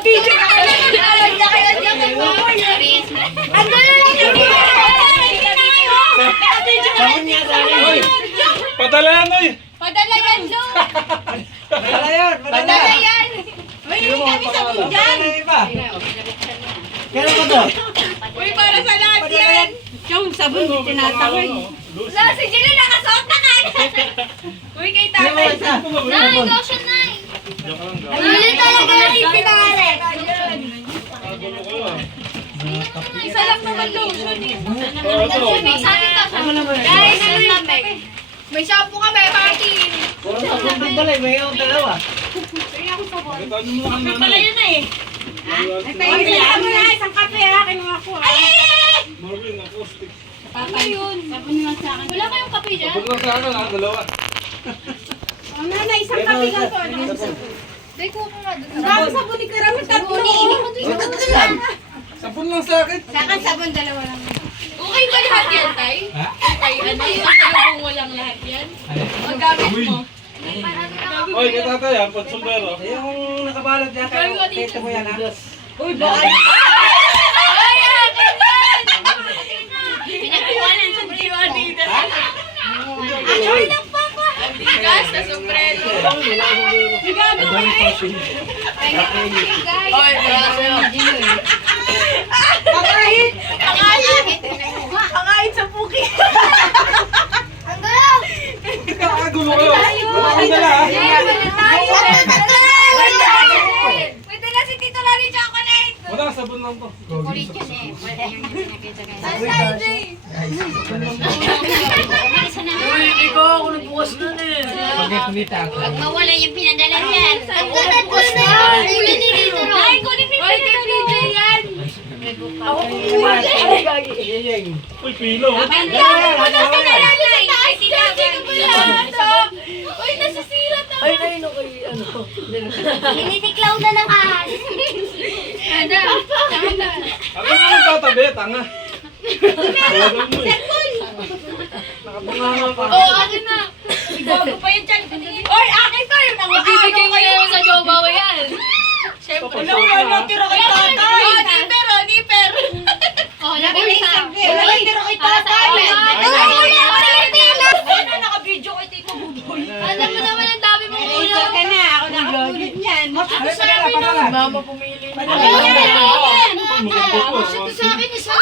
Video ka na lang. Ano na lang yung Sabon niya sa akin. Oy! Padala yan, oy! Padala yan, Lo. Padala yun, padala. Padala yan. Uy, hindi kami sabon dyan. Padala yung iba. Kailan ko to? Uy, para sa lahat yan. Yung sabon, hindi tinatawag. La, si Jelly nakasuot na kagad. Uy, kay tatay. Nay, lotion, Nay. Ano talaga yung ipinare? Isa lang naman lotion eh. Guys, ano yung may shampoo kami, party. Puro sabon din pala, may yung dalawa. Kape pala yun eh. Ano na, isang kape ha, kinuha ko ha. Marvin, acoustic. Ano yun? Wala kayong kape dyan? Sabon lang sa akin, ha? Dalawa. Ang nanay, isang kape lang to. Day, kuha ko nga doon. Ang dami sabon ni Karami, tatlo. Sabon lang sa akin. Sa akin sabon, dalawa lang. Okay ba lahat yan, Tay? Okay, ano yung kung walang lahat yan? Ang gamit mo. Oy, kay tatay, ha? Pag sombrero. Yung nakabalot niya, kaya mo yan ha. Uy, bakit? Ay, akin yan! Pinagkuha ng sombrero, Adidas. Actually lang pa pa. Adidas na sombrero. Gago ka eh. Oy, Pangahit! Pangahit! Pangahit sa puki! Ang galaw! Kakagulo kayo. Wala kang dala, ha? Pwede na si Tito Lali Chocolate! Wala, sabon lang to. Kulit yan eh. Wala yung nakita kayo. Ang Friday! Uy, ikaw ako nagbukas nun eh. Pagkikulita ako. Pag mawala yung pinadala yan. Ang ganda ko na yun. Kulit ni Tito Ron. Ay, kunin mo yung PJ yan! Ako kumuha Uy, pilo. Ang dami mo na sinalala! Ay, tinagan ko yan! Uy, nasisira na! Ay, ayun ako ano. Tinitiklaw na ng ahas. Ano? Ako na lang tatabi, tanga. Wala mo eh. Nakabunganga pa. Oo, akin na! Ibago pa yung chan ko. Oy, akin to! Yung mga bibigay ko yan sa jowa ko yan! Siyempre. Wala, tira kay tatay! Oh, niper, oh, niper! Oh, nakita. Wala, tira kay tatay! Ayun na, naka-video kay Tito Buboy. Alam mo naman ang dami mong ulo. ka na, ako nag-vlogin yan. Mama pumili. Mama pumili. Ayan, ayan. Maganda po. Sa akin, isa